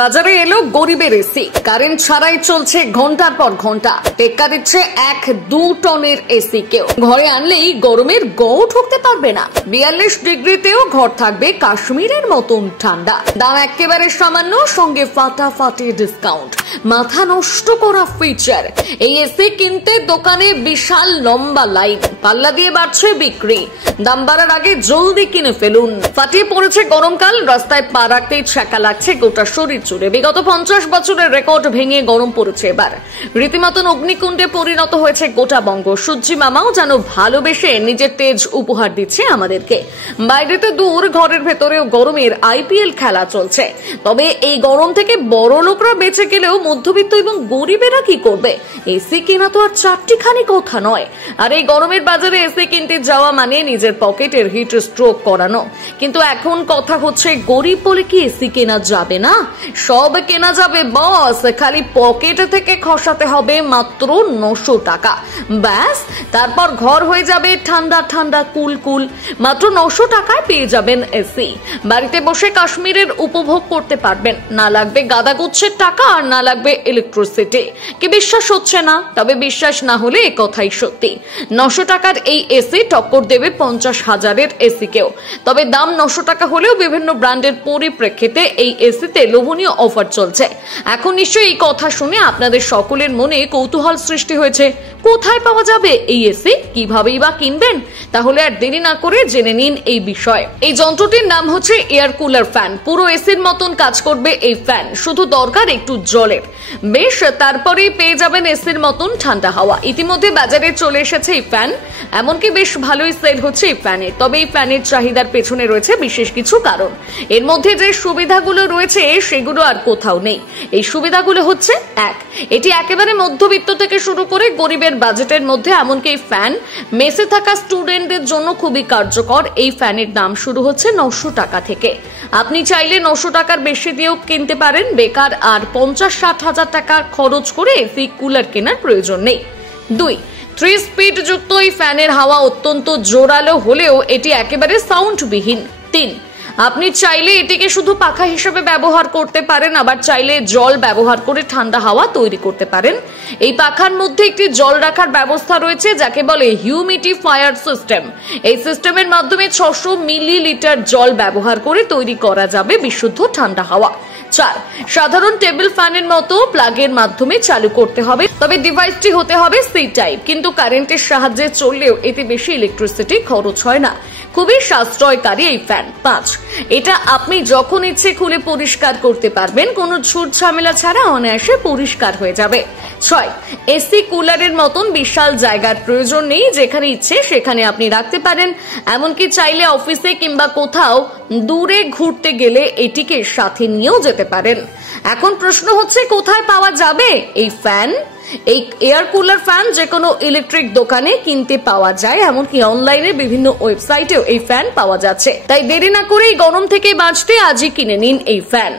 বাজারে এলো গরিবের এসি। কারেন্ট ছাড়াই চলছে ঘন্টার পর ঘন্টা। টেক্কা দিচ্ছে 1-2 টনের এসি। কেউ ঘরে আনলেই গরমের গও ঠকতে পারবে না। 42 ডিগ্রিতেও ঘর থাকবে কাশ্মীরের মতন ঠান্ডা। দাম একেবারে সামান্য, সঙ্গে ফাটাফাটি ডিসকাউন্ট। মাথা নষ্ট করা ফিচার। এই এসি কিনতে দোকানে বিশাল লম্বা লাইন। পাল্লা দিয়ে বাড়ছে বিক্রি। দাম বাড়ার আগে জলদি কিনে ফেলুন। ফাটিয়ে পড়েছে গরমকাল। রাস্তায় পা রাখতেই ছ্যাঁকা লাগছে গোটা শরীর জুড়ে। বিগত 50 বছরের রেকর্ড ভেঙে গরম পড়েছে এবার। রীতিমতন অগ্নিকুণ্ডে পরিণত হয়েছে গোটা বঙ্গ। সূর্যি মামাও যেন ভালোবেসে নিজের তেজ উপহার দিচ্ছে আমাদেরকে। বাইরে তো দূর, ঘরের ভেতরেও গরমের আইপিএল খেলা চলছে। তবে এই গরম থেকে বড় লোকরা বেঁচে গেলেও মধ্যবিত্ত এবং গরিবেরা কি করবে? এসি কেনা তো আর চারটিখানি কথা নয়। আর এই গরমের বাজারে এসি কিনতে যাওয়া মানে নিজের পকেটের হিট স্ট্রোক করানো। কিন্তু এখন কথা হচ্ছে, গরিব বলে কি এসি কেনা যাবে না? সব কেনা যাবে বস, খালি পকেট থেকে খসাতে হবে মাত্র 900 টাকা। ব্যাস, তারপর ঘর হয়ে যাবে ঠান্ডা ঠান্ডা কুল কুল। মাত্র 900 টাকায় পেয়ে যাবেন এসি। বাড়িতে বসে কাশ্মীরের উপভোগ করতে পারবেন। না লাগবে গাদাগুচ্ছের টাকা, আর না লাগবে ইলেকট্রিসিটি। কি বিশ্বাস হচ্ছে না? তবে বিশ্বাস না হলে এ কথাই সত্যি। 900 টাকার এই এসি টক্কর দেবে 50,000-এর এসি কেও। তবে দাম 900 টাকা হলেও বিভিন্ন ব্র্যান্ডের পরিপ্রেক্ষিতে এই এসিতে লোভনীয় অফার চলছে। এখন নিশ্চয়ই এই কথা শুনে আপনাদের সকলের মনে কৌতূহল সৃষ্টি হয়েছে, কোথায় পাওয়া যাবে এই এসি, কিভাবেই বা কিনবেন? তাহলে আর দেরি না করে জেনে নিন এই বিষয়। এই যন্ত্রটির নাম হচ্ছে এয়ার কুলার ফ্যান। পুরো এসির মতন কাজ করবে এই ফ্যান, শুধু দরকার একটু জলের। বেশ, তারপরেই পেয়ে যাবেন এসির মতন ঠান্ডা হাওয়া। ইতিমধ্যে বাজারে চলে এসেছে এই ফ্যান। এমনকি বেশ ভালোই সেল হচ্ছে এই ফ্যানে। তবে এই ফ্যানের চাহিদার পেছনে রয়েছে বিশেষ কিছু কারণ। এর মধ্যে যে সুবিধাগুলো রয়েছে সেগুলো আর কোথাও নেই। এই সুবিধাগুলো হচ্ছে, 1, এটি একেবারে মধ্যবিত্ত থেকে শুরু করে গরিবের বাজেটের মধ্যে। এমনকি এই ফ্যান মেসে থাকা স্টুডেন্টদের জন্য খুবই কার্যকর। এই ফ্যানের দাম শুরু হচ্ছে 900 টাকা থেকে। আপনি চাইলে 900 টাকার বেশি দিয়েও কিনতে পারেন। বেকার আর 50-60 হাজার টাকা খরচ করে এসি কুলার কেনার প্রয়োজন নেই। 2, 3 স্পিড যুক্ত এই ফ্যানের হাওয়া অত্যন্ত জোরালো হলেও এটি একেবারে সাউন্ডবিহীন। 3, আপনি চাইলে এটিকে শুধু পাখা হিসেবে ব্যবহার করতে পারেন, আবার চাইলে জল ব্যবহার করে ঠান্ডা হাওয়া তৈরি করতে পারেন। এই পাখার মধ্যে একটি জল রাখার ব্যবস্থা রয়েছে, যাকে বলে হিউমিডিফায়ার সিস্টেম। এই সিস্টেমের মাধ্যমে 600 মিলিলিটার জল ব্যবহার করে তৈরি করা যাবে বিশুদ্ধ ঠান্ডা হাওয়া। 4, সাধারণ টেবিল ফ্যানের মতো প্লাগের মাধ্যমে চালু করতে হবে। তবে ডিভাইসটি হতে হবে সি টাইপ। কিন্তু কারেন্টের সাহায্যে চললেও এতে বেশি ইলেকট্রিসিটি খরচ হয় না। খুবই সাশ্রয়কারী এই ফ্যান। 5, এটা আপনি যখন ইচ্ছে খুলে পরিষ্কার করতে পারবেন। কোনো ঝুট ঝামেলা ছাড়া অনায়াসে পরিষ্কার হয়ে যাবে। 6, এসি কুলারের মতন বিশাল জায়গার প্রয়োজন নেই। যেখানে ইচ্ছে সেখানে আপনি রাখতে পারেন। এমনকি চাইলে অফিসে কিংবা কোথাও দূরে ঘুরতে গেলে এটিকে সাথে নিয়েও যেতে পারেন। এখন প্রশ্ন হচ্ছে, কোথায় পাওয়া যাবে এই ফ্যান? এই এয়ার কুলার ফ্যান যে কোনো ইলেকট্রিক দোকানে কিনতে পাওয়া যায়। এমনকি অনলাইনে বিভিন্ন ওয়েবসাইটেও এই ফ্যান পাওয়া যাচ্ছে। তাই দেরি না করে এই গরম থেকে বাঁচতে আজই কিনে নিন এই ফ্যান।